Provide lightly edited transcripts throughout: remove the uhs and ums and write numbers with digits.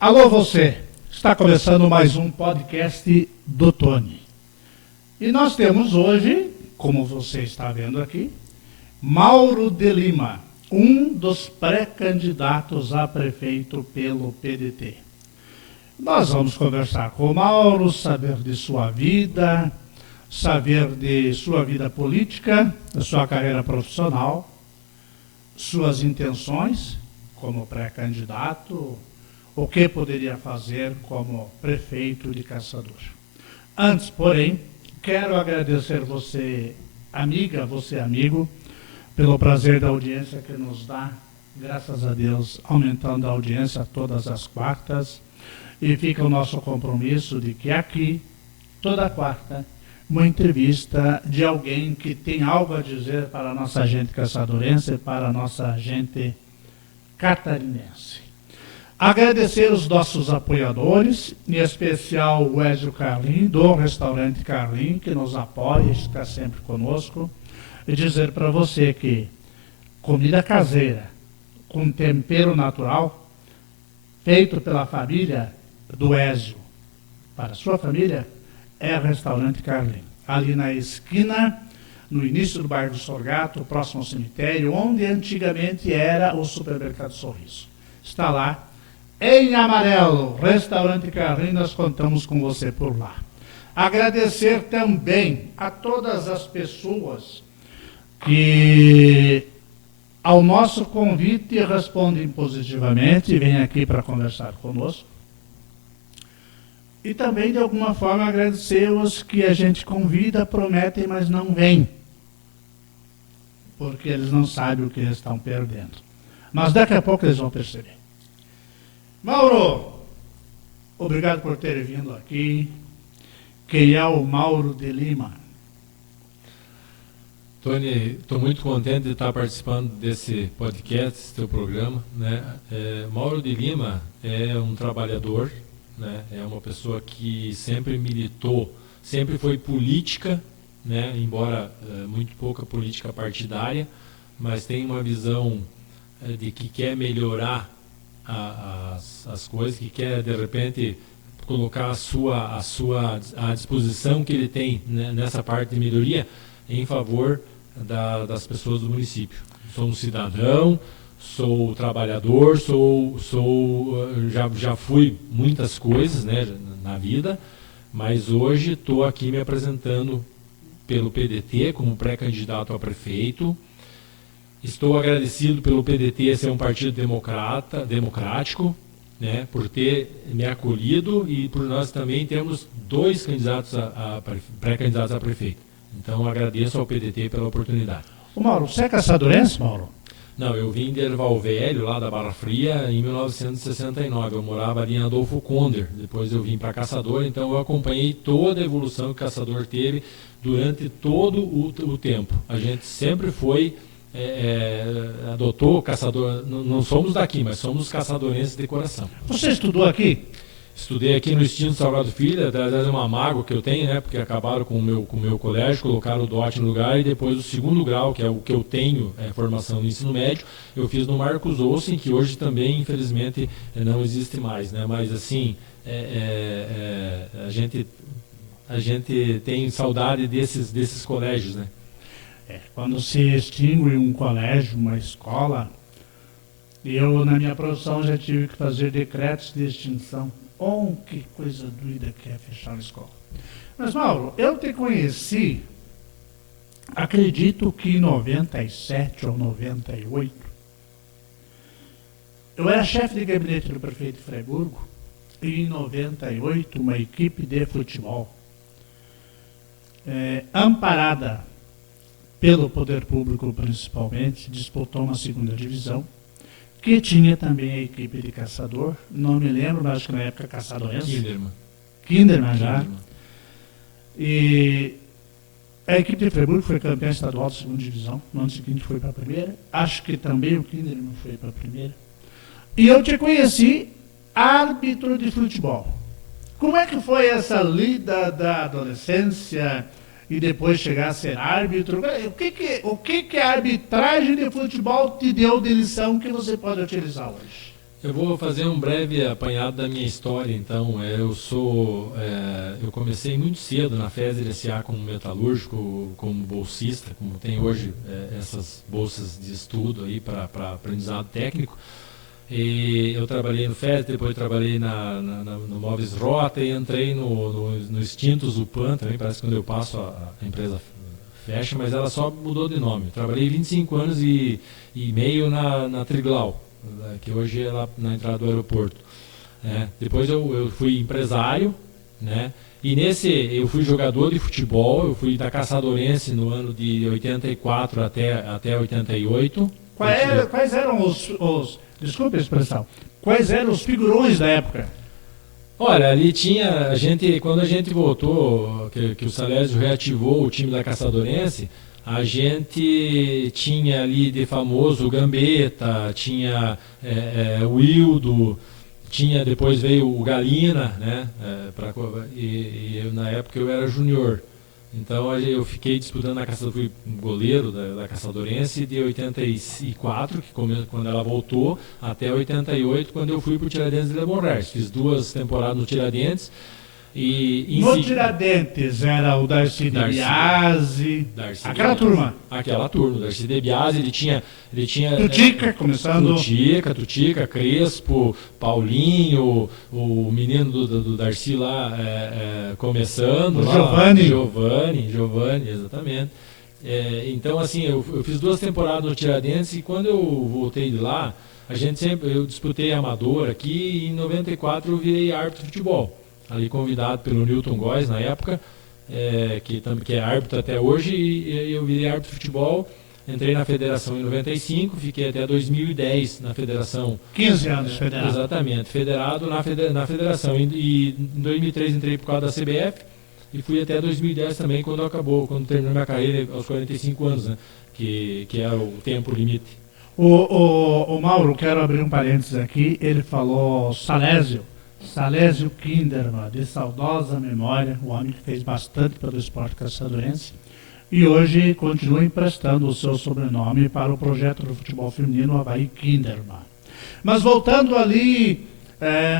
Alô você, está começando mais um podcast do Tony. E nós temos hoje, como você está vendo aqui, Mauro de Lima, um dos pré-candidatos a prefeito pelo PDT. Nós vamos conversar com o Mauro, saber de sua vida, saber de sua vida política, da sua carreira profissional, suas intenções como pré-candidato, o que poderia fazer como prefeito de Caçador. Antes, porém, quero agradecer você, amiga, você, amigo, pelo prazer da audiência que nos dá, graças a Deus, aumentando a audiência todas as quartas. E fica o nosso compromisso de que aqui, toda quarta, uma entrevista de alguém que tem algo a dizer para a nossa gente caçadorense e para a nossa gente catarinense. Agradecer os nossos apoiadores, em especial o Ezio Carlin, do restaurante Carlin, que nos apoia e está sempre conosco, e dizer para você que comida caseira, com tempero natural, feito pela família do Ezio, para a sua família, é o restaurante Carlin. Ali na esquina, no início do bairro do Sorgato, próximo ao cemitério, onde antigamente era o supermercado Sorriso. Está lá, em amarelo, restaurante Carlin, nós contamos com você por lá. Agradecer também a todas as pessoas que, ao nosso convite, respondem positivamente e vêm aqui para conversar conosco. E também, de alguma forma, agradecer os que a gente convida, prometem, mas não vêm. Porque eles não sabem o que eles estão perdendo. Mas daqui a pouco eles vão perceber. Mauro, obrigado por ter vindo aqui. Quem é o Mauro de Lima? Tony, estou muito contente de estar participando desse podcast, desse teu programa, né? Mauro de Lima é um trabalhador, né? É uma pessoa que sempre militou, sempre foi política, né? Embora muito pouca política partidária, mas tem uma visão de que quer melhorar as coisas, que quer de repente colocar a disposição que ele tem, né, nessa parte de melhoria em favor das pessoas do município. Sou um cidadão, sou trabalhador, já fui muitas coisas, né, na vida, mas hoje estou aqui me apresentando pelo PDT como pré-candidato a prefeito. Estou agradecido pelo PDT ser um partido democrático, né, por ter me acolhido e por nós também termos dois candidatos pré-candidatos a prefeito. Então, agradeço ao PDT pela oportunidade. Ô Mauro, você é caçadorense, Mauro? Não, eu vim de Erval Velho, lá da Barra Fria, em 1969. Eu morava ali em Adolfo Conder. Depois eu vim para Caçador, então eu acompanhei toda a evolução que o Caçador teve durante todo o tempo. A gente sempre foi... adotou o caçador, não somos daqui, mas somos caçadorenses de coração. Você estudou aqui? Estudei aqui no Extinto Salgado Filho, através de uma mágoa que eu tenho, né, porque acabaram com o meu colégio, colocaram o DOT no lugar, e depois o segundo grau, que é o que eu tenho, formação no ensino médio, eu fiz no Marcos Olsen, que hoje também, infelizmente, não existe mais, né, mas assim, a gente tem saudade desses colégios, né. Quando se extingue um colégio, uma escola, eu, na minha profissão, já tive que fazer decretos de extinção. Oh, que coisa doida que é fechar a escola. Mas, Mauro, eu te conheci, acredito que em 97 ou 98. Eu era chefe de gabinete do prefeito de Friburgo, e em 98, uma equipe de futebol, amparada pelo poder público principalmente, disputou uma segunda divisão, que tinha também a equipe de caçador, não me lembro, mas acho que na época caçadorense. Kinderman já. E a equipe de Friburgo foi campeã estadual de segunda divisão, no ano seguinte foi para a primeira, acho que também o Kinderman foi para a primeira. E eu te conheci árbitro de futebol. Como é que foi essa lida da adolescência e depois chegar a ser árbitro? O que a arbitragem de futebol te deu de lição que você pode utilizar hoje? Eu vou fazer um breve apanhado da minha história, então. Eu comecei muito cedo na FESER S.A. como metalúrgico, como bolsista, como tem hoje essas bolsas de estudo aí para aprendizado técnico. E eu trabalhei no FESER, depois trabalhei no Móveis Rota e entrei no extinto Zupan também. Parece que quando eu passo a empresa fecha, mas ela só mudou de nome. Trabalhei 25 anos e meio na Triglau, que hoje é lá na entrada do aeroporto. Depois eu fui empresário, né? E eu fui jogador de futebol, eu fui da Caçadorense no ano de 84 até 88. Quais eram desculpe a expressão, quais eram os figurões da época? Olha, ali tinha, quando a gente voltou, que o Salésio reativou o time da Caçadorense, a gente tinha ali de famoso o Gambetta, tinha o Wildo, depois veio o Galina, né? Na época eu era junior. Então eu fiquei disputando na Caçadorense, fui goleiro da Caçadorense de 84, quando ela voltou, até 88, quando eu fui para o Tiradentes de Le Bon Rars. Fiz 2 temporadas no Tiradentes. No Tiradentes era o Darcy de Biase, aquela turma. Aquela turma, o Darcy de Biase, ele tinha Tutica, começando. Tutica, Crespo, Paulinho, o menino do Darcy lá começando. Giovanni, exatamente. Então, assim, eu fiz 2 temporadas no Tiradentes e quando eu voltei de lá, eu disputei amador aqui e em 94 eu virei árbitro de futebol. Ali convidado pelo Newton Góes na época, que é árbitro até hoje, e eu virei árbitro de futebol, entrei na federação em 95, fiquei até 2010 na federação. 15 anos federado. Exatamente, federado na federação. E em 2003 entrei por causa da CBF e fui até 2010 também, quando terminou minha carreira aos 45 anos, né, que é o tempo limite. O Mauro, quero abrir um parênteses aqui, ele falou Salésio Kinderman, de saudosa memória, o homem que fez bastante pelo esporte caçadorense, e hoje continua emprestando o seu sobrenome para o projeto do futebol feminino Avaí Kinderman. Mas voltando ali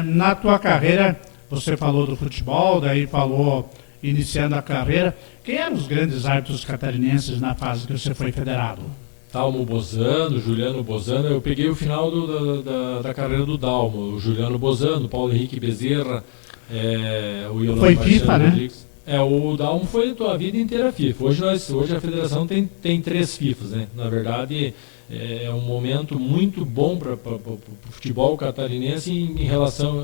na tua carreira, você falou do futebol, daí falou iniciando a carreira. Quem eram os grandes árbitros catarinenses na fase que você foi federado? Dalmo Bozano, Juliano Bozano. Eu peguei o final da carreira do Dalmo, o Juliano Bozano, Paulo Henrique Bezerra, o Yolanda Foi FIFA, Rodrigues. O Dalmo foi a tua vida inteira FIFA. Hoje a federação tem 3 FIFAs, né? Na verdade, é um momento muito bom para o futebol catarinense em relação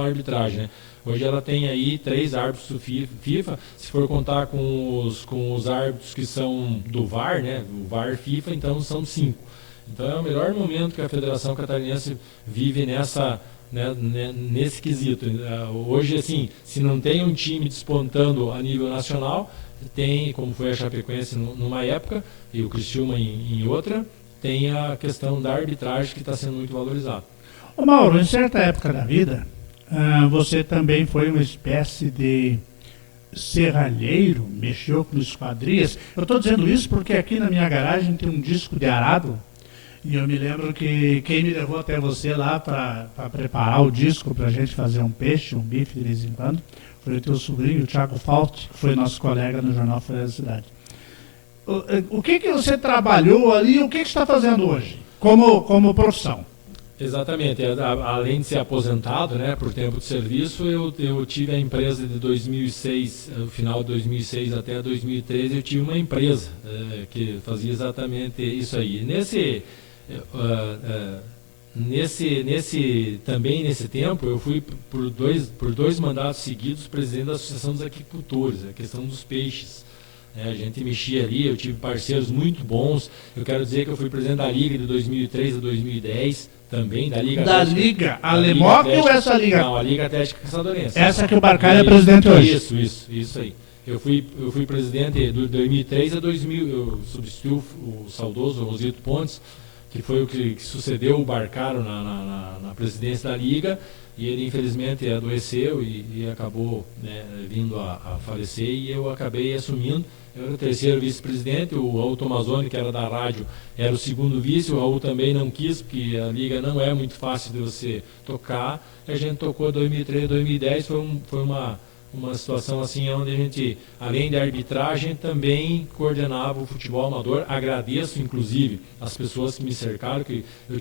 à arbitragem, né? Hoje ela tem aí 3 árbitros do FIFA, se for contar com os árbitros que são do VAR, né? O VAR FIFA, então são 5. Então é o melhor momento que a Federação Catarinense vive nesse quesito. Hoje, assim, se não tem um time despontando a nível nacional, tem, como foi a Chapecoense numa época, e o Criciúma em outra, tem a questão da arbitragem que está sendo muito valorizada. Ô Mauro, em certa época da vida, você também foi uma espécie de serralheiro, mexeu com esquadrias. Eu estou dizendo isso porque aqui na minha garagem tem um disco de arado, e eu me lembro que quem me levou até você lá para preparar o disco para a gente fazer um peixe, um bife de vez em quando, foi o teu sobrinho, o Thiago Fausti, que foi nosso colega no Jornal Folha da Cidade. O que você trabalhou ali e o que você está fazendo hoje, como profissão? Exatamente. Além de ser aposentado, né, por tempo de serviço, eu tive a empresa de 2006, no final de 2006 até 2013, eu tive uma empresa que fazia exatamente isso aí. Também nesse tempo, eu fui por dois mandatos seguidos presidente da Associação dos Aquicultores, a questão dos peixes. A gente mexia ali, eu tive parceiros muito bons. Eu quero dizer que eu fui presidente da Liga de 2003 a 2010, também da Liga da Atlética. Liga Alemoc ou essa Liga? Não, a Liga Atlética Caçadorense. Essa que o Barcalha é presidente hoje. Isso aí. Eu fui presidente de 2003 a 2000, eu substituí o saudoso Rosito Pontes, que foi o que sucedeu o Barcaro na presidência da Liga, e ele infelizmente adoeceu e acabou, né, vindo a falecer, e eu acabei assumindo. eu era o terceiro vice-presidente, o Raul Tomazoni, que era da rádio, era o segundo vice, o Raul também não quis, porque a liga não é muito fácil de você tocar. A gente tocou 2003, 2010, foi uma situação assim onde a gente, além de arbitragem, também coordenava o futebol amador. Agradeço, inclusive, as pessoas que me cercaram, que eu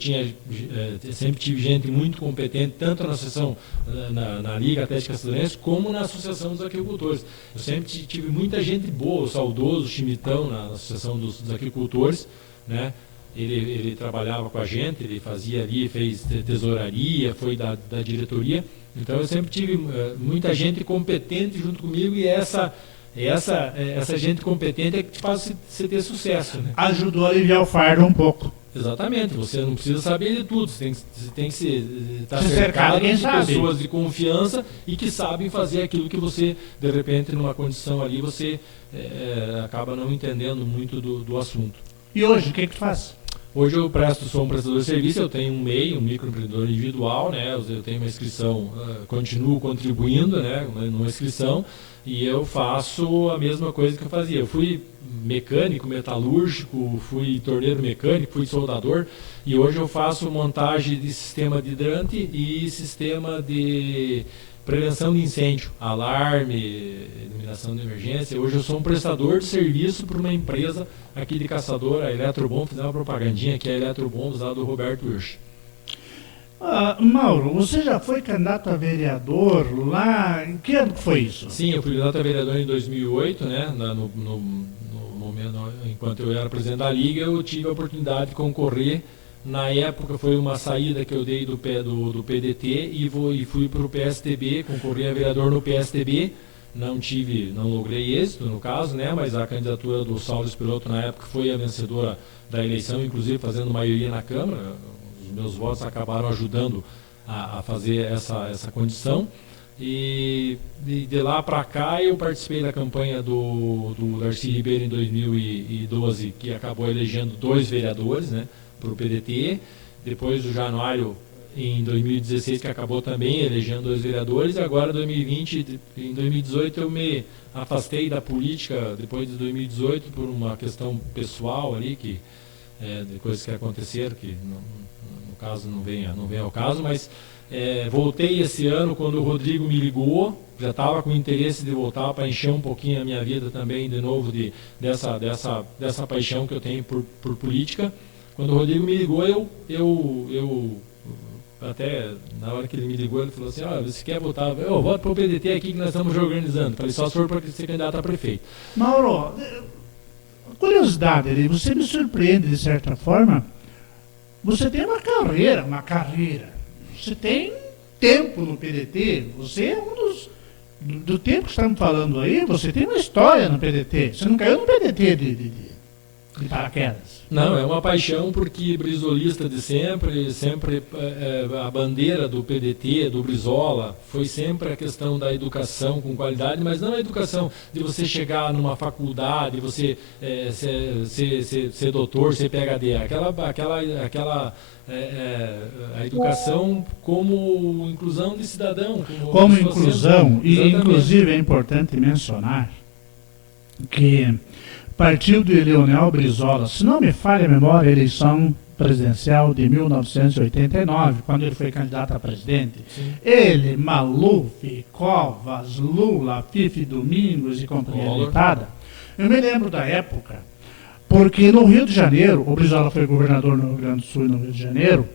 sempre tive gente muito competente, tanto na associação, na Liga Atlética Castelense, como na Associação dos Agricultores. Eu sempre tive muita gente boa, o saudoso Chimitão, na Associação dos Agricultores, né? Ele trabalhava com a gente, ele fazia ali, fez tesouraria, foi da diretoria. Então eu sempre tive muita gente competente junto comigo, e essa gente competente é que te faz você ter sucesso, né? Ajudou a aliviar o fardo um pouco. Exatamente, você não precisa saber de tudo, você tem que estar Se cercado quem de sabe. pessoas de confiança e que sabem fazer aquilo que você, de repente, numa condição ali, você acaba não entendendo muito do assunto. E hoje, o que tu faz? Hoje eu sou um prestador de serviço, eu tenho um MEI, um microempreendedor individual, né? Eu tenho uma inscrição, continuo contribuindo, né? Numa inscrição, e eu faço a mesma coisa que eu fazia. Eu fui mecânico, metalúrgico, fui torneiro mecânico, fui soldador, e hoje eu faço montagem de sistema de hidrante e sistema de prevenção de incêndio, alarme, iluminação de emergência. Hoje eu sou um prestador de serviço para uma empresa aqui de Caçador, a Eletrobom. Fiz uma propagandinha que é a Eletrobom, usada do Roberto Urch. Mauro, você já foi candidato a vereador lá? Em que ano foi isso? Sim, eu fui candidato a vereador em 2008, né? Enquanto eu era presidente da Liga, eu tive a oportunidade de concorrer. Na época foi uma saída que eu dei do PDT e fui para o PSTB, concorri a vereador no PSTB. Não logrei êxito no caso, né? Mas a candidatura do Saulo Espiroto na época foi a vencedora da eleição, inclusive fazendo maioria na Câmara. Os meus votos acabaram ajudando a fazer essa condição. E de lá para cá eu participei da campanha do Darcy Ribeiro em 2012, que acabou elegendo 2 vereadores, né, para o PDT. Depois o Januário, em 2016, que acabou também elegendo 2 vereadores. E agora, em 2018, eu me afastei da política, depois de 2018, por uma questão pessoal ali, de coisas que aconteceram, que no caso não vem ao caso, mas voltei esse ano quando o Rodrigo me ligou. Já estava com interesse de voltar para encher um pouquinho a minha vida também, de novo, dessa paixão que eu tenho por política. Quando o Rodrigo me ligou, eu até na hora que ele me ligou, ele falou assim: você quer votar? Eu voto para o PDT aqui que nós estamos organizando. Falei, só se for para ser candidato a prefeito. Mauro, curiosidade, você me surpreende de certa forma. Você tem uma carreira. Você tem tempo no PDT, você é um do tempo que estamos falando aí, você tem uma história no PDT. Você não caiu no PDT de paraquedas. Não, é uma paixão, porque brisolista de sempre a bandeira do PDT, do Brizola, foi sempre a questão da educação com qualidade, mas não a educação de você chegar numa faculdade, você ser doutor, ser PhD, a educação como inclusão de cidadão. Como inclusão, e inclusive é importante mencionar que partiu de Leonel Brizola, se não me falha a memória, a eleição presidencial de 1989, quando ele foi candidato a presidente. Sim. Ele, Maluf, Covas, Lula, Fife Domingos e companhia limitada. Eu me lembro da época, porque no Rio de Janeiro, o Brizola foi governador no Rio Grande do Sul e no Rio de Janeiro,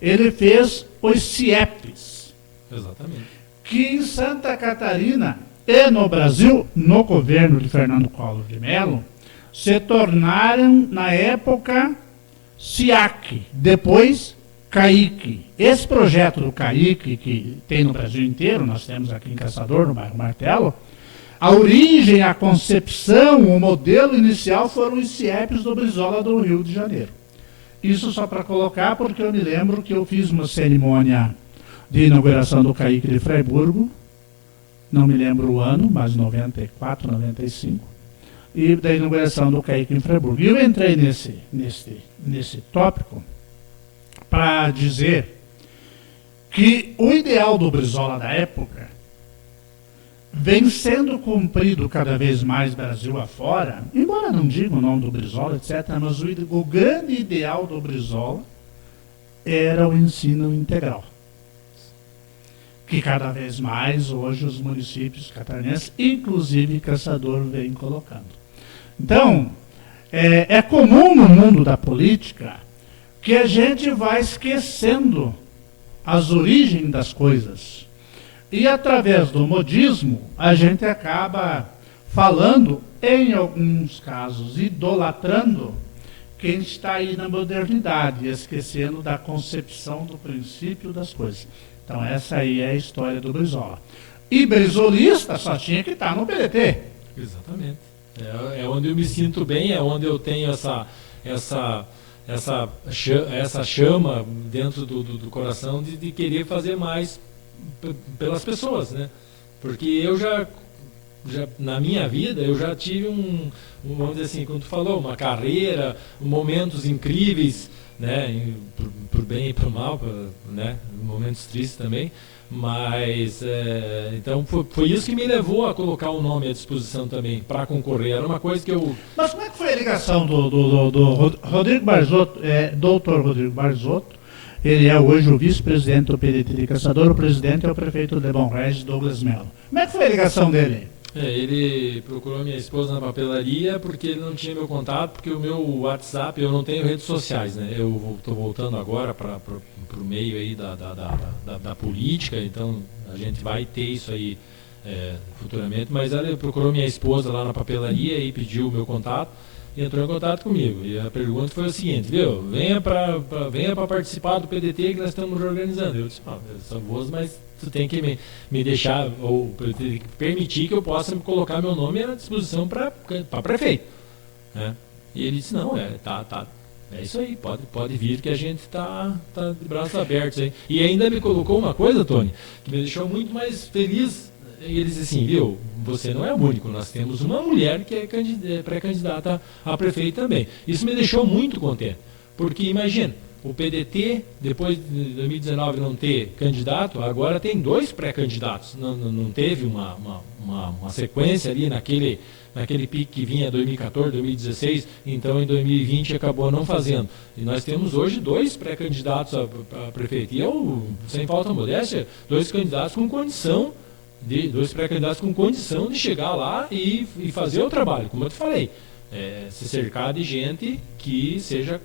ele fez os CIEPs. Exatamente. Que em Santa Catarina e no Brasil, no governo de Fernando Collor de Mello, se tornaram, na época, SIAC, depois CAIC. Esse projeto do CAIC, que tem no Brasil inteiro, nós temos aqui em Caçador, no bairro Martelo, a origem, a concepção, o modelo inicial foram os CIEPs do Brizola do Rio de Janeiro. Isso só para colocar, porque eu me lembro que eu fiz uma cerimônia de inauguração do CAIC de Freiburgo, não me lembro o ano, mas 94, 95, e da inauguração do CAIC em Freiburgo. E eu entrei nesse tópico para dizer que o ideal do Brizola da época vem sendo cumprido cada vez mais Brasil afora, embora não diga o nome do Brizola, etc., mas o grande ideal do Brizola era o ensino integral, que cada vez mais hoje os municípios catarinenses, inclusive Caçador, vem colocando. Então, é comum no mundo da política que a gente vai esquecendo as origens das coisas. E através do modismo, a gente acaba falando, em alguns casos, idolatrando quem está aí na modernidade, esquecendo da concepção do princípio das coisas. Então essa aí é a história do Brizola. E brizolista só tinha que estar no PDT. Exatamente. É onde eu me sinto bem, é onde eu tenho essa chama dentro do coração de querer fazer mais pelas pessoas, né? Porque eu já na minha vida eu já tive vamos dizer assim, como tu falou, uma carreira, momentos incríveis, né? Pro bem e pro mal, né? Momentos tristes também, mas então foi isso que me levou a colocar o nome à disposição também para concorrer. Era uma coisa que eu... Mas como é que foi a ligação do Rodrigo Barzotto, doutor Rodrigo Barzotto? Ele é hoje o vice-presidente do PDT de Caçador, o presidente é o prefeito de Bom Regis, Douglas Mello. Como é que foi a ligação dele? Ele procurou minha esposa na papelaria porque ele não tinha meu contato, porque o meu WhatsApp, eu não tenho redes sociais, né? Eu estou voltando agora para o meio aí da política, então a gente vai ter isso aí futuramente, mas ele procurou minha esposa lá na papelaria e pediu o meu contato. E entrou em contato comigo. E a pergunta foi o seguinte, viu? Venha para participar do PDT que nós estamos organizando. Eu disse, eu sou voz, mas tu tem que me deixar, ou permitir que eu possa colocar meu nome à disposição para prefeito. Né? E ele disse, não, é isso aí, pode vir que a gente está de braços abertos aí. E ainda me colocou uma coisa, Tony, que me deixou muito mais feliz. E ele disse assim, viu, você não é o único, nós temos uma mulher que é pré-candidata a prefeito também. Isso me deixou muito contente, porque imagina, o PDT, depois de 2019 não ter candidato, agora tem 2 pré-candidatos, não teve uma sequência ali naquele pique que vinha 2014, 2016, então em 2020 acabou não fazendo. E nós temos hoje 2 pré-candidatos a prefeito, e eu, sem falta de modéstia, 2 candidatos com condição, 2 pré-candidatos com condição de chegar lá e fazer o trabalho, como eu te falei, se cercar de gente que seja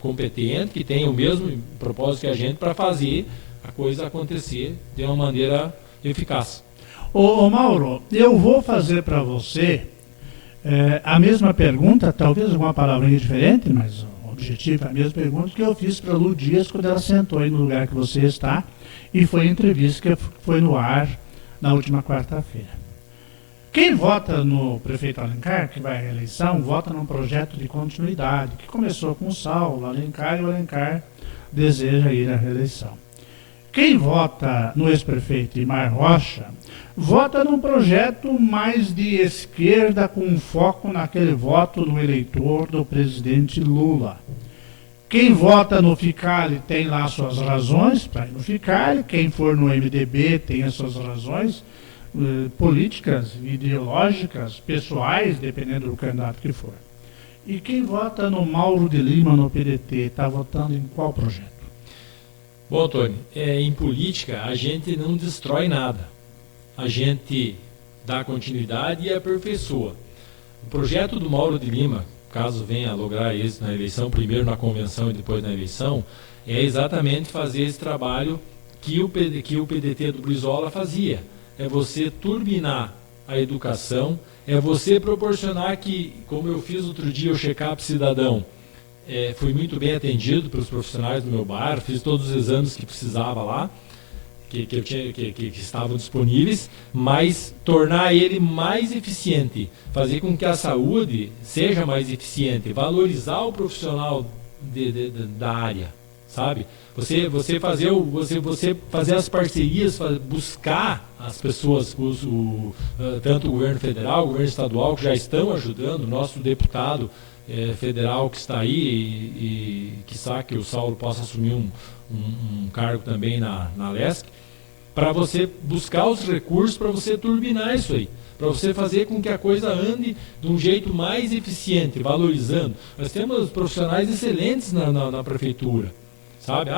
competente, que tenha o mesmo propósito que a gente para fazer a coisa acontecer de uma maneira eficaz. Ô Mauro, eu vou fazer para você a mesma pergunta, talvez alguma palavrinha diferente, mas o objetivo é a mesma pergunta que eu fiz para a Lu Dias quando ela sentou aí no lugar que você está, e foi a entrevista que foi no ar na última quarta-feira. Quem vota no prefeito Alencar, que vai à reeleição, vota num projeto de continuidade, que começou com o Saulo Alencar, e o Alencar deseja ir à reeleição. Quem vota no ex-prefeito Imar Rocha, vota num projeto mais de esquerda, com foco naquele voto no eleitor do presidente Lula. Quem vota no Ficali tem lá suas razões para ir no Ficali, quem for no MDB tem as suas razões políticas, ideológicas, pessoais, dependendo do candidato que for. E quem vota no Mauro de Lima, no PDT, está votando em qual projeto? Bom, Tony, em política a gente não destrói nada. A gente dá continuidade e aperfeiçoa. O projeto do Mauro de Lima, caso venha a lograr êxito na eleição, primeiro na convenção e depois na eleição, é exatamente fazer esse trabalho que o PDT do Brizola fazia. É você turbinar a educação, é você proporcionar que, como eu fiz outro dia o check-up cidadão, fui muito bem atendido pelos profissionais do meu bar, fiz todos os exames que precisava lá, que estavam disponíveis, mas tornar ele mais eficiente, fazer com que a saúde seja mais eficiente, valorizar o profissional da área, sabe? Você fazer as parcerias, buscar as pessoas, tanto o governo federal, o governo estadual, que já estão ajudando, o nosso deputado federal que está aí e quiçá que o Saulo possa assumir um cargo também na LESC, para você buscar os recursos para você turbinar isso aí, para você fazer com que a coisa ande de um jeito mais eficiente, valorizando. Nós temos profissionais excelentes na prefeitura, sabe?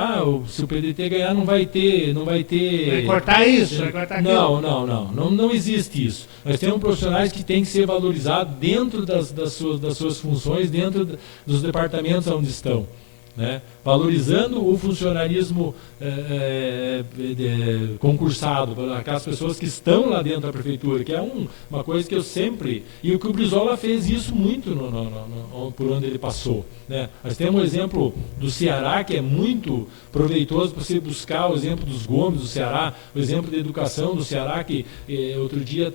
Se o PDT ganhar não vai ter... Vai cortar isso, vai cortar aquilo. Não existe isso. Nós temos profissionais que têm que ser valorizados dentro das suas funções, dentro dos departamentos onde estão. Né? Valorizando o funcionarismo concursado, aquelas pessoas que estão lá dentro da prefeitura, que é uma coisa que eu sempre... E o que o Brizola fez isso muito por onde ele passou. Né? Nós temos um exemplo do Ceará, que é muito proveitoso para você buscar o exemplo dos Gomes do Ceará, o exemplo da educação do Ceará, que outro dia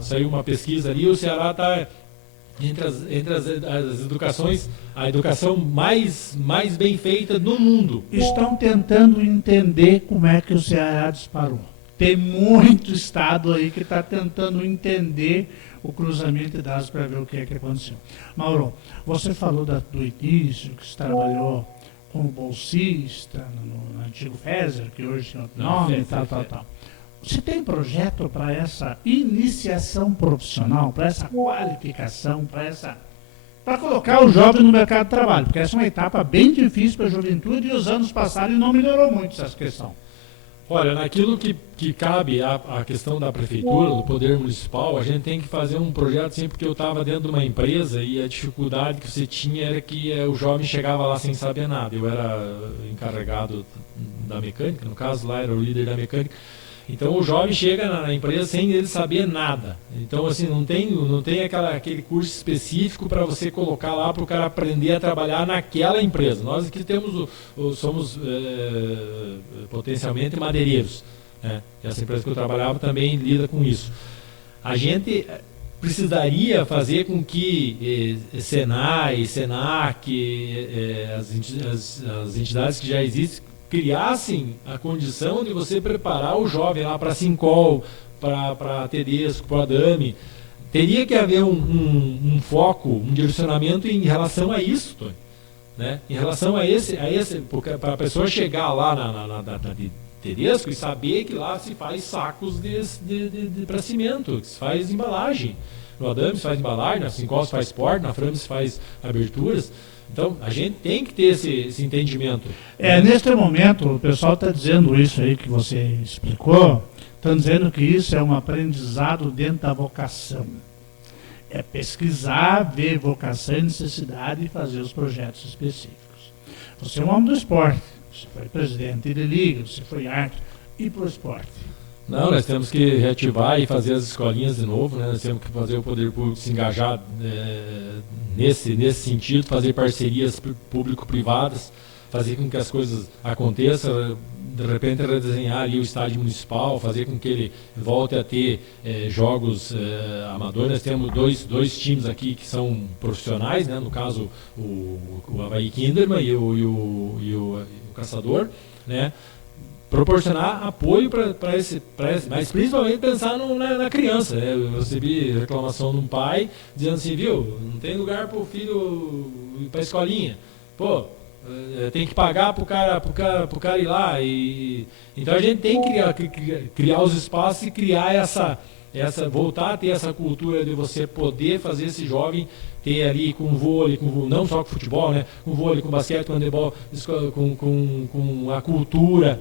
saiu uma pesquisa ali, o Ceará está... Entre as educações, a educação mais bem feita do mundo. Estão tentando entender como é que o Ceará disparou. Tem muito estado aí que está tentando entender o cruzamento de dados para ver o que é que aconteceu. Mauro, você falou do início, que você trabalhou como bolsista no antigo FESER, que hoje tem outro nome, tal. Você tem projeto para essa iniciação profissional, para essa qualificação, para colocar o jovem no mercado de trabalho? Porque essa é uma etapa bem difícil para a juventude e os anos passaram e não melhorou muito essa questão. Olha, naquilo que cabe a questão da prefeitura, do poder municipal, a gente tem que fazer um projeto sempre, porque eu estava dentro de uma empresa e a dificuldade que você tinha era que o jovem chegava lá sem saber nada. Eu era encarregado da mecânica, no caso lá era o líder da mecânica. Então o jovem chega na empresa sem ele saber nada. Então assim, não tem aquele curso específico para você colocar lá para o cara aprender a trabalhar naquela empresa. Nós aqui somos potencialmente madeireiros. Né? Essa empresa que eu trabalhava também lida com isso. A gente precisaria fazer com que Senai, Senac, as entidades que já existem, criassem a condição de você preparar o jovem lá para a Sincol, para a Tedesco, para a Adame. Teria que haver um foco, um direcionamento em relação a isso, Tony, né? Em relação a esse para a pessoa chegar lá na Tedesco e saber que lá se faz sacos para cimento, que se faz embalagem. No Adame se faz embalagem, na Sincol se faz porta, na Frame se faz aberturas. Então, a gente tem que ter esse entendimento. Neste momento, o pessoal está dizendo isso aí que você explicou, estão dizendo que isso é um aprendizado dentro da vocação. É pesquisar, ver vocação e necessidade e fazer os projetos específicos. Você é um homem do esporte, você foi presidente de liga, você foi árbitro, e para o esporte? Não, nós temos que reativar e fazer as escolinhas de novo, né? Nós temos que fazer o poder público se engajar nesse sentido, fazer parcerias público-privadas, fazer com que as coisas aconteçam, de repente redesenhar ali o estádio municipal, fazer com que ele volte a ter jogos amadores. Nós temos dois times aqui que são profissionais, né? No caso o Avaí Kinderman e o Caçador, né? Proporcionar apoio para esse, mas principalmente pensar na criança. Né? Eu recebi reclamação de um pai dizendo assim, viu, não tem lugar para o filho ir para a escolinha. Pô, tem que pagar pro cara ir lá. Então a gente tem que criar os espaços e criar voltar a ter essa cultura de você poder fazer esse jovem ter ali com vôlei, não só com futebol, né? Com vôlei, com basquete, com handebol, com a cultura.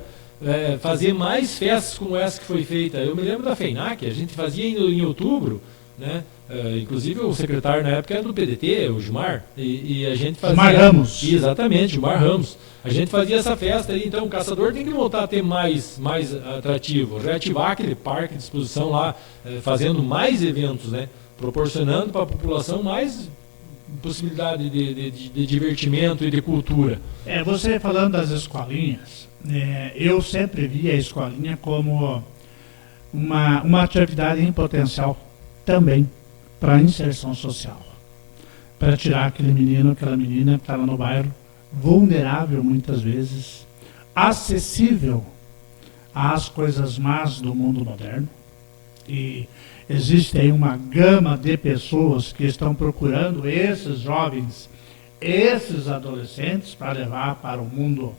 Fazer mais festas como essa que foi feita. Eu me lembro da FEINAC, a gente fazia em outubro, né? Inclusive o secretário na época era do PDT, o Gilmar, e a gente fazia... Gilmar Ramos. Exatamente, Gilmar Ramos. A gente fazia essa festa ali, então o caçador tem que voltar a ter mais atrativo, reativar aquele parque de exposição lá, fazendo mais eventos, né? Proporcionando para a população mais possibilidade de divertimento e de cultura. Você falando das escolinhas, eu sempre vi a escolinha como uma atividade em potencial também para a inserção social, para tirar aquele menino, aquela menina que estava no bairro, vulnerável muitas vezes, acessível às coisas más do mundo moderno. E existe aí uma gama de pessoas que estão procurando esses jovens, esses adolescentes para levar para o mundo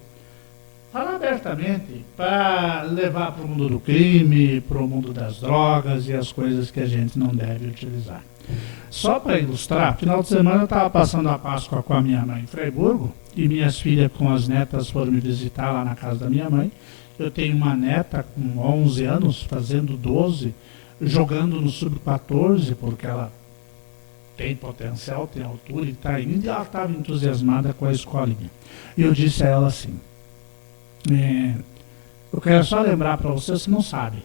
falar abertamente para levar para o mundo do crime, para o mundo das drogas e as coisas que a gente não deve utilizar. Só para ilustrar, final de semana eu estava passando a Páscoa com a minha mãe em Freiburgo e minhas filhas com as netas foram me visitar lá na casa da minha mãe. Eu tenho uma neta com 11 anos, fazendo 12, jogando no sub-14, porque ela tem potencial, tem altura e está indo, e ela estava entusiasmada com a escolinha. E eu disse a ela assim, eu quero só lembrar para você não sabe,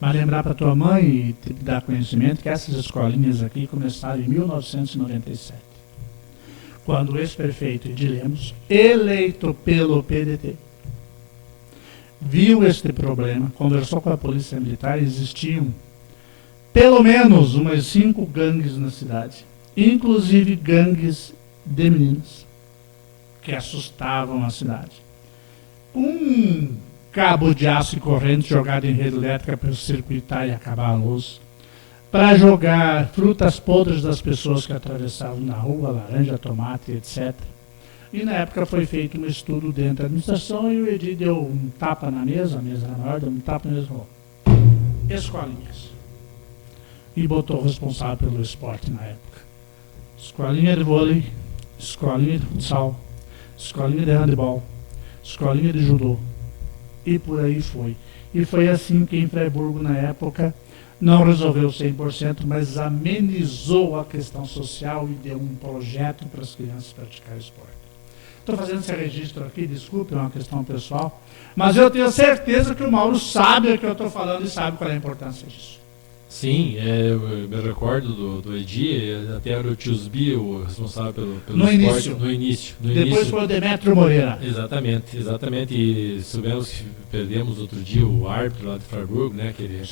mas lembrar para tua mãe e te dar conhecimento que essas escolinhas aqui começaram em 1997, quando o ex-prefeito de Lemos, eleito pelo PDT, viu este problema, conversou com a polícia militar, existiam pelo menos umas 5 gangues na cidade, inclusive gangues de meninas, que assustavam a cidade. Um cabo de aço e corrente jogado em rede elétrica para circuitar e acabar a luz, para jogar frutas podres das pessoas que atravessavam na rua, laranja, tomate, etc. E na época foi feito um estudo dentro da administração e o Edi deu um tapa na mesa, a mesa era maior, deu um tapa na mesa e falou, escolinhas. E botou o responsável pelo esporte na época. Escolinha de vôlei, escolinha de futsal, escolinha de handebol, escolinha de judô. E por aí foi. E foi assim que em Freiburgo, na época, não resolveu 100%, mas amenizou a questão social e deu um projeto para as crianças praticarem esporte. Estou fazendo esse registro aqui, desculpe, é uma questão pessoal, mas eu tenho certeza que o Mauro sabe o que eu estou falando e sabe qual é a importância disso. Sim, eu me recordo do Edi, até era o Tiusbi, o responsável pelo no esporte. Início. No início. Depois foi o Demetrio Moreira. Exatamente. E soubemos que perdemos outro dia o árbitro lá de Freiburg, né? Que ele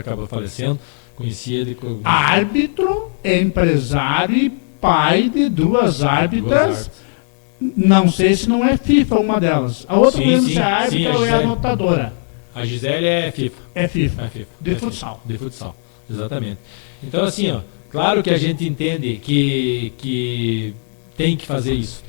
acabou falecendo. Conheci ele como... Árbitro, empresário e pai de 2 árbitras. Não sei se não é FIFA uma delas. A outra mesmo se é árbitra ou é anotadora. A Gisele é FIFA. É FIFA. De futsal. De futsal, exatamente. Então, assim, ó, claro que a gente entende que tem que fazer isso.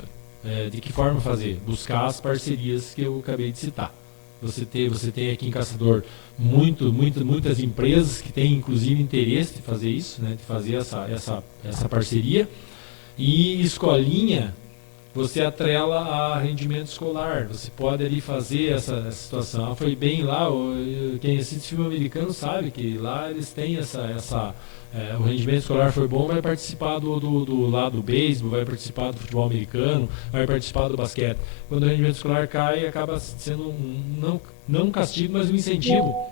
De que forma fazer? Buscar as parcerias que eu acabei de citar. Você tem aqui em Caçador muitas empresas que têm, inclusive, interesse de fazer isso, né, de fazer essa parceria. E escolinha, você atrela a rendimento escolar. Você pode ali fazer essa situação. Foi bem lá, quem assiste filme americano sabe que lá eles têm o rendimento escolar foi bom, vai participar do lado do beisebol, vai participar do futebol americano, vai participar do basquete. Quando o rendimento escolar cai, acaba sendo não um castigo, mas um incentivo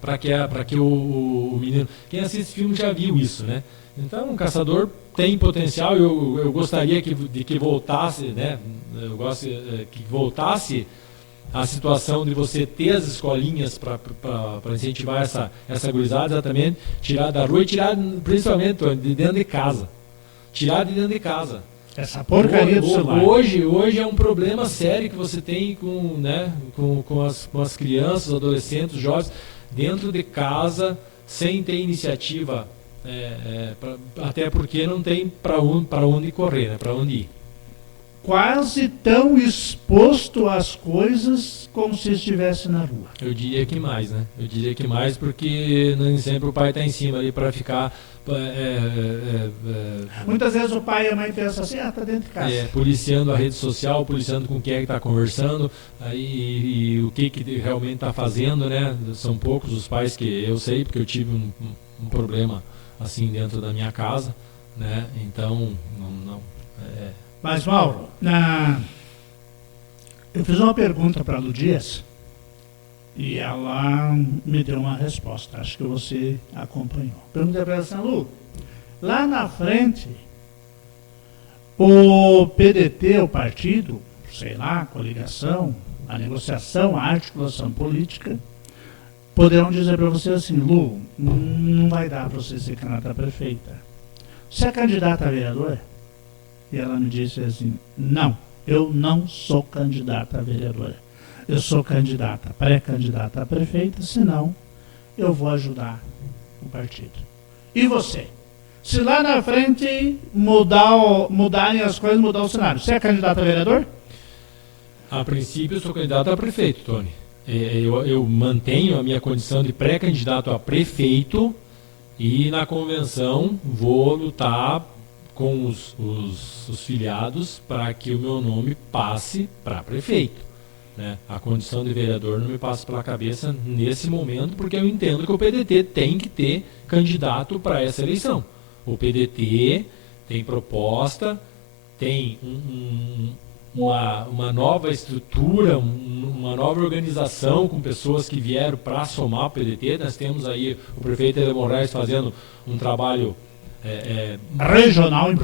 para que o menino... Quem assiste filme já viu isso, né? Então, um caçador tem potencial. Eu gostaria de que voltasse, né? Eu gosto que voltasse a situação de você ter as escolinhas para incentivar essa gurizada, exatamente, tirar da rua e tirar principalmente de dentro de casa. Tirar de dentro de casa. Essa porcaria do celular. Hoje é um problema sério que você tem com as crianças, adolescentes, jovens, dentro de casa, sem ter iniciativa. Até porque não tem para onde correr, né? Para onde ir. Quase tão exposto às coisas como se estivesse na rua. Eu diria que mais, né? Eu diria que mais porque nem sempre o pai está em cima ali para ficar... Muitas vezes o pai e a mãe pensam assim, está dentro de casa. Policiando a rede social, policiando com quem é que está conversando, e o que realmente está fazendo, né? São poucos os pais que eu sei, porque eu tive um problema assim dentro da minha casa, né? Então, não. Mas, Mauro, eu fiz uma pergunta para a Lu Dias e ela me deu uma resposta. Acho que você acompanhou. Perguntei para ela assim, Lu, lá na frente, o PDT, o partido, sei lá, a coligação, a negociação, a articulação política, poderão dizer para você assim, Lu, não vai dar para você ser candidata a prefeita. Você é candidata a vereadora? E ela me disse assim, não, eu não sou candidata a vereadora. Eu sou candidata, pré-candidata a prefeita, senão eu vou ajudar o partido. E você? Se lá na frente mudarem as coisas, mudar o cenário, você é candidata a vereador? A princípio, eu sou candidato a prefeito, Tony. Eu mantenho a minha condição de pré-candidato a prefeito e na convenção vou lutar com os filiados para que o meu nome passe para prefeito. Né? A condição de vereador não me passa pela cabeça nesse momento, porque eu entendo que o PDT tem que ter candidato para essa eleição. O PDT tem proposta, tem uma nova estrutura, uma nova organização com pessoas que vieram para somar o PDT. Nós temos aí o prefeito Eder Moraes fazendo um trabalho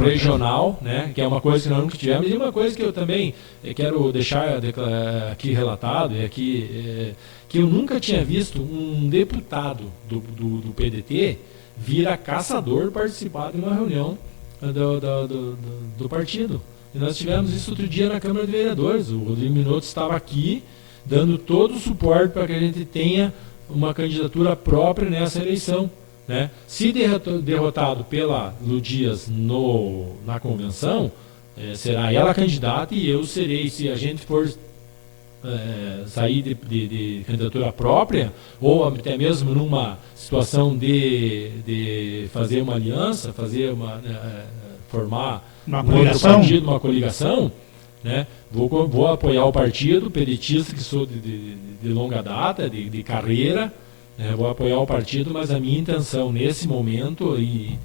regional, né, que é uma coisa que nós nunca tivemos. E uma coisa que eu também quero deixar aqui relatado é que eu nunca tinha visto um deputado do PDT vir a caçador participar de uma reunião do partido. E nós tivemos isso outro dia na Câmara de Vereadores. O Rodrigo Minotto estava aqui dando todo o suporte para que a gente tenha uma candidatura própria nessa eleição. Né? Se derrotado pela Lu Dias na convenção, será ela candidata e eu serei. Se a gente for sair de candidatura própria, ou até mesmo numa situação de fazer uma aliança, formar outro partido, uma coligação, né? Vou apoiar o partido pedetista, que sou de longa data, de carreira, né? Vou apoiar o partido, mas a minha intenção nesse momento e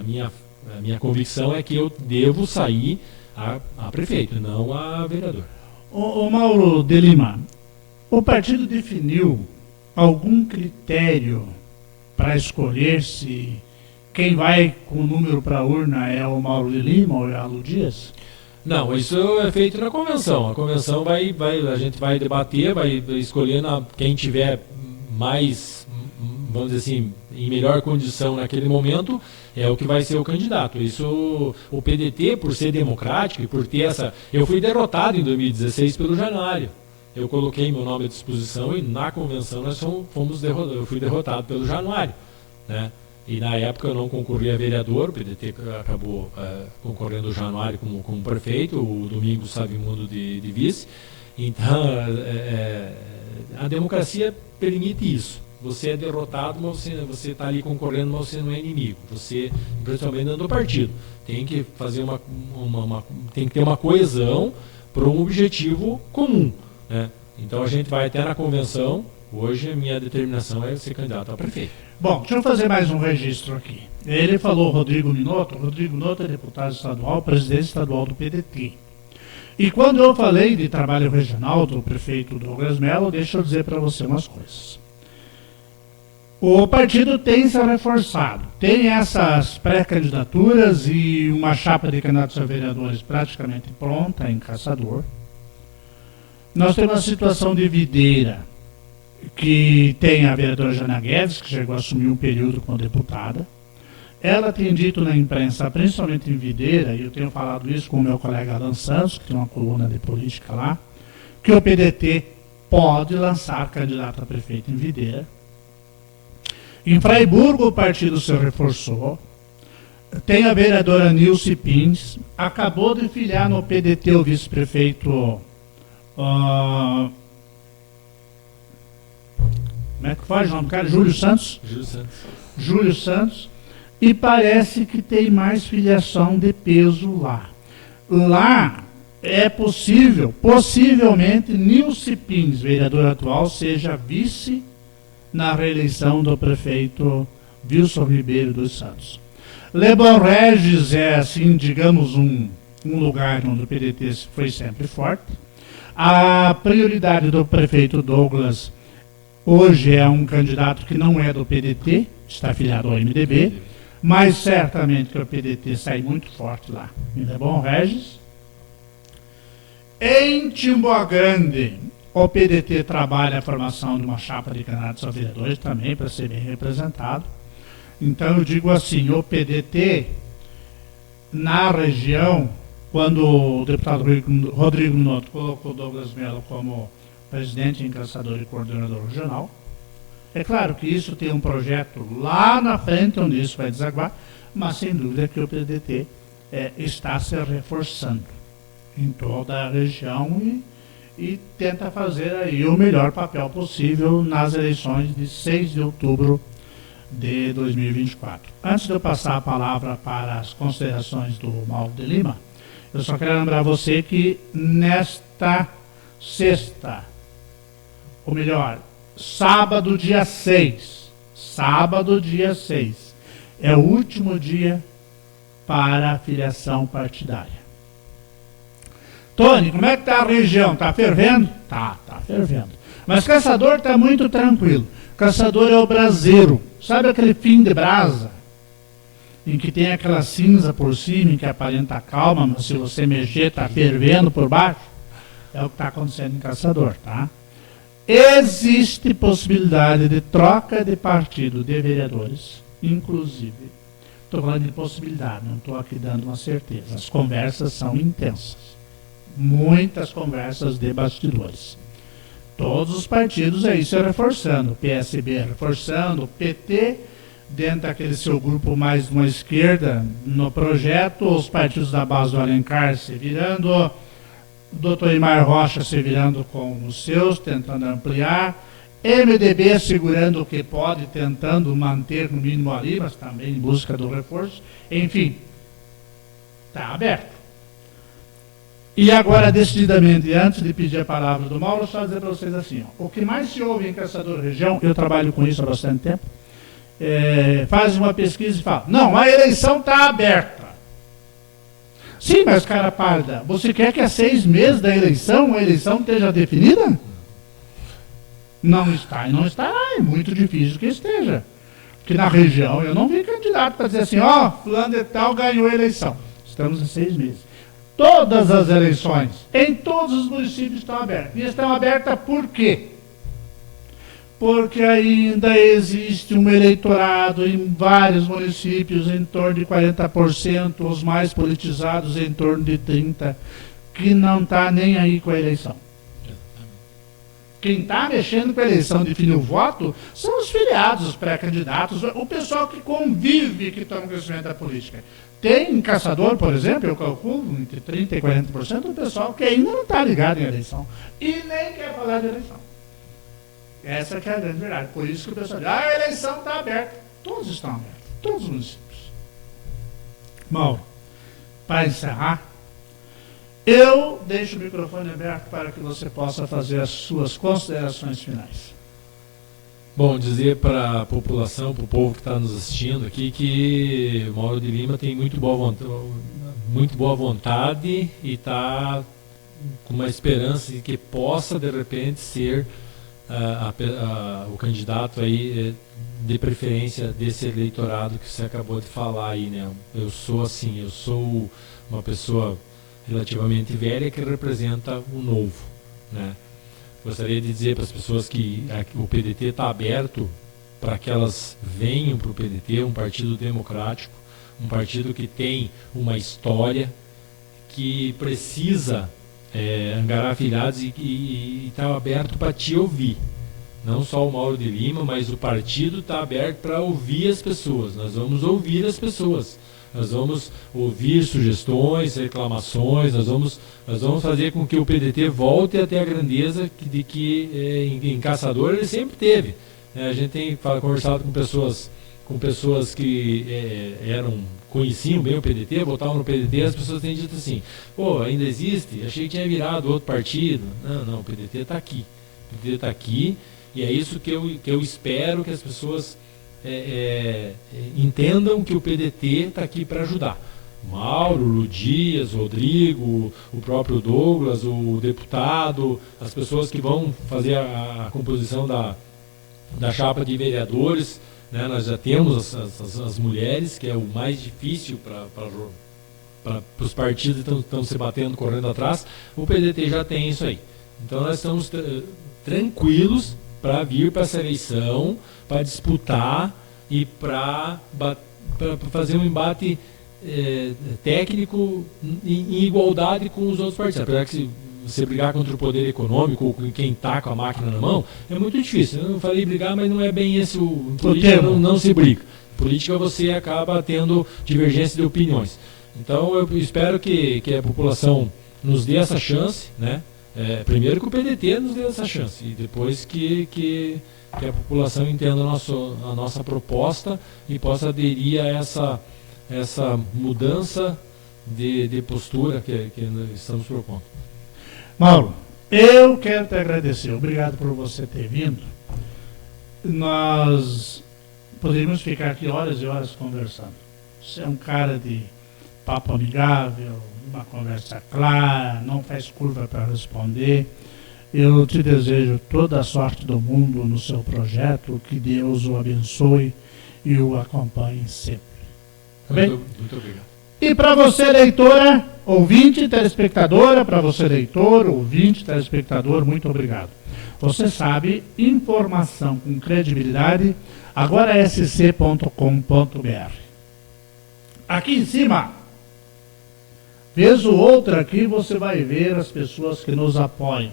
a minha convicção é que eu devo sair a prefeito, não a vereador. Ô Mauro de Lima, o partido definiu algum critério para escolher se quem vai com o número para a urna é o Mauro de Lima ou é a Lu Dias? Não, isso é feito na convenção. A convenção a gente vai debater, vai escolher quem tiver mais, vamos dizer assim, em melhor condição naquele momento, é o que vai ser o candidato. Isso, o PDT, por ser democrático e por ter essa... Eu fui derrotado em 2016 pelo Januário. Eu coloquei meu nome à disposição e na convenção eu fui derrotado pelo Januário, né? E na época eu não concorri a vereador, o PDT acabou concorrendo o Januário como prefeito, o Domingos Savimundo de vice. Então, a democracia permite isso. Você é derrotado, mas você está ali concorrendo, mas você não é inimigo. Você, principalmente dentro do partido, tem que fazer tem que ter uma coesão para um objetivo comum, né? Então a gente vai até na convenção. Hoje a minha determinação é ser candidato a prefeito. Bom, deixa eu fazer mais um registro aqui. Ele falou Rodrigo Minotto. Rodrigo Minotto é deputado estadual, presidente estadual do PDT. E quando eu falei de trabalho regional do prefeito Douglas Mello, deixa eu dizer para você umas coisas. O partido tem se reforçado, tem essas pré-candidaturas e uma chapa de candidatos a vereadores praticamente pronta em Caçador. Nós temos a situação de Videira, que tem a vereadora Jana Guedes, que chegou a assumir um período como deputada. Ela tem dito na imprensa, principalmente em Videira, e eu tenho falado isso com o meu colega Alan Santos, que tem uma coluna de política lá, que o PDT pode lançar candidato a prefeito em Videira. Em Fraiburgo o partido se reforçou. Tem a vereadora Nilce Pins, acabou de filiar no PDT o vice-prefeito... como é que faz o nome do cara? Júlio Santos. Júlio Santos. E parece que tem mais filiação de peso lá. Lá é possível, possivelmente, Nilce Pins, vereador atual, seja vice na reeleição do prefeito Wilson Ribeiro dos Santos. Leblon Regis é, assim, digamos, um lugar onde o PDT foi sempre forte. A prioridade do prefeito Douglas hoje é um candidato que não é do PDT, está afiliado ao MDB, mas certamente que o PDT sai muito forte lá em Leblon Regis. Em Timboa Grande, o PDT trabalha a formação de uma chapa de candidatos a vereadores também, para ser bem representado. Então eu digo assim, o PDT na região, quando o deputado Rodrigo Minotto colocou Douglas Mello como presidente, encaçador e coordenador regional, é claro que isso tem um projeto lá na frente, onde isso vai desaguar, mas sem dúvida que o PDT está se reforçando em toda a região e tenta fazer aí o melhor papel possível nas eleições de 6 de outubro de 2024. Antes de eu passar a palavra para as considerações do Mauro de Lima, eu só quero lembrar você que nesta sexta, ou melhor, sábado dia 6, é o último dia para a filiação partidária. Tony, como é que está a região? Está fervendo? Tá fervendo. Mas Caçador está muito tranquilo. Caçador é o braseiro. Sabe aquele fim de brasa? Em que tem aquela cinza por cima, em que aparenta calma, mas se você mexer, está fervendo por baixo? É o que está acontecendo em Caçador, tá? Existe possibilidade de troca de partido de vereadores, inclusive. Estou falando de possibilidade, não estou aqui dando uma certeza. As conversas são intensas. Muitas conversas de bastidores. Todos os partidos aí se reforçando. O PSB reforçando, o PT, dentro daquele seu grupo mais de uma esquerda, no projeto, os partidos da base do Alencar se virando, o Dr. Imar Rocha se virando com os seus, tentando ampliar, MDB segurando o que pode, tentando manter no mínimo ali, mas também em busca do reforço. Enfim, está aberto. E agora, decididamente, antes de pedir a palavra do Mauro, só dizer para vocês assim, ó, o que mais se ouve em Caçador Região, eu trabalho com isso há bastante tempo, faz uma pesquisa e fala, não, a eleição está aberta. Sim, mas cara pálida, você quer que há 6 meses da eleição, a eleição esteja definida? Não está e não estará, é muito difícil que esteja. Porque na região eu não vi candidato para dizer assim, ó, fulano de tal ganhou a eleição. Estamos em 6 meses. Todas as eleições, em todos os municípios estão abertas. E estão abertas por quê? Porque ainda existe um eleitorado em vários municípios, em torno de 40%, os mais politizados em torno de 30%, que não está nem aí com a eleição. Quem está mexendo com a eleição, definiu o voto, são os filiados, os pré-candidatos, o pessoal que convive, que toma conhecimento da política. Tem em Caçador, por exemplo, eu calculo, entre 30% e 40% do pessoal que ainda não está ligado em eleição. E nem quer falar de eleição. Essa que é a grande verdade. Por isso que o pessoal diz, a eleição está aberta. Todos estão abertos, todos os municípios. Mauro, para encerrar, eu deixo o microfone aberto para que você possa fazer as suas considerações finais. Bom, dizer para a população, para o povo que está nos assistindo aqui, que o Mauro de Lima tem muito boa vontade e está com uma esperança de que possa, de repente, ser o candidato aí de preferência desse eleitorado que você acabou de falar aí, né? Eu sou uma pessoa relativamente velha que representa o novo, né? Gostaria de dizer para as pessoas que o PDT está aberto para que elas venham para o PDT, um partido democrático, um partido que tem uma história, que precisa angariar afiliados e está aberto para te ouvir. Não só o Mauro de Lima, mas o partido está aberto para ouvir as pessoas. Nós vamos ouvir as pessoas. Nós vamos ouvir sugestões, reclamações, nós vamos fazer com que o PDT volte a ter a grandeza de que em Caçador ele sempre teve. A gente tem conversado com pessoas que conheciam bem o PDT, votavam no PDT, as pessoas têm dito assim, pô, ainda existe? Achei que tinha virado outro partido. Não, o PDT está aqui. O PDT está aqui e é isso que eu espero que as pessoas entendam que o PDT está aqui para ajudar. Mauro, Ludias, Rodrigo, o próprio Douglas, o deputado, as pessoas que vão fazer a composição da chapa de vereadores, né? Nós já temos as mulheres, que é o mais difícil para os partidos que estão se batendo, correndo atrás. O PDT já tem isso aí. Então nós estamos tranquilos para vir para essa eleição, para disputar e para fazer um embate técnico em igualdade com os outros partidos. Apesar que se você brigar contra o poder econômico ou com quem está com a máquina na mão, é muito difícil. Eu não falei brigar, mas não é bem esse o... Em política não se briga. Em política você acaba tendo divergência de opiniões. Então eu espero que a população nos dê essa chance, né? primeiro que o PDT nos dê essa chance e depois que a população entenda a nossa proposta e possa aderir a essa mudança de postura que estamos propondo. Mauro, eu quero te agradecer. Obrigado por você ter vindo. Nós poderíamos ficar aqui horas e horas conversando. Você é um cara de papo amigável, uma conversa clara, não faz curva para responder. Eu te desejo toda a sorte do mundo no seu projeto, que Deus o abençoe e o acompanhe sempre. Tá bem? Muito obrigado. E para você, leitora, ouvinte, telespectadora, para você, leitor, ouvinte, telespectador, muito obrigado. Você sabe, informação com credibilidade, agora sc.com.br. Aqui em cima, vez o outro aqui, você vai ver as pessoas que nos apoiam,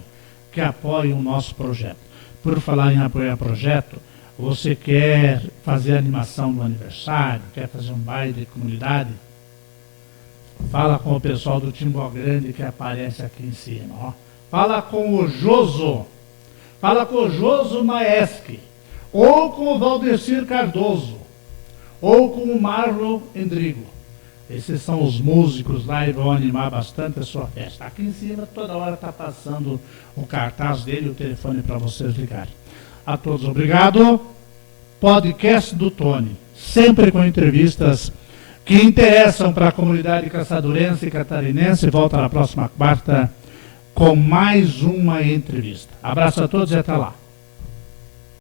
que apoiam o nosso projeto. Por falar em apoiar projeto, você quer fazer animação do aniversário, quer fazer um baile de comunidade? Fala com o pessoal do Timbó Grande que aparece aqui em cima. Ó. Fala com o Joso. Fala com o Joso Maeschi. Ou com o Valdecir Cardoso. Ou com o Marlon Endrigo. Esses são os músicos lá e vão animar bastante a sua festa. Aqui em cima, toda hora está passando o cartaz dele e o telefone para vocês ligarem. A todos, obrigado. Podcast do Tony. Sempre com entrevistas que interessam para a comunidade caçadorense e catarinense. Volta na próxima quarta com mais uma entrevista. Abraço a todos e até lá.